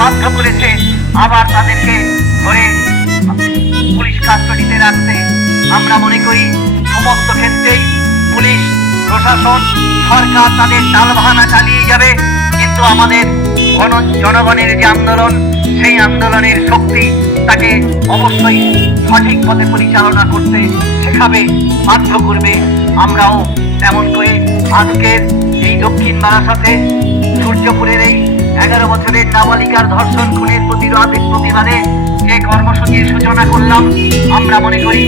বাধ্য করেছে আবার তাদেরকে ধরে পুলিশ কাস্টডিতে রাখতে। আমরা মনে করি সমস্ত ক্ষেত্রেই পুলিশ প্রশাসন সরকার তাদের টালবাহানা চালিয়ে যাবে, কিন্তু আমাদের জনগণের যে আন্দোলন, সেই আন্দোলনের শক্তি তাকে অবশ্যই সঠিক পথে পরিচালনা করতে শেখাবে, বাধ্য করবে। আমরাও তেমন করে আজকের এই দক্ষিণ বারাসতে সূর্যপুরের এই 11 বছরের নাবালিকার ধর্ষণ খুনের প্রতিবাদে যে কর্মসূচির সূচনা করলাম, আমরা মনে করি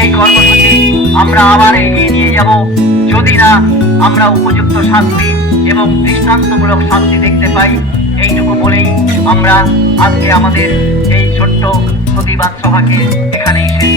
এই কর্মসূচি আমরা আবার এগিয়ে নিয়ে যাব, যদি না আমরা উপযুক্ত শাস্তি এবং দৃষ্টান্তমূলক শাস্তি দেখতে পাই। এইটুকু বলেই আমরা আজকে আমাদের এই ছোট্ট প্রতিবাদ সভাকে এখানেই শেষ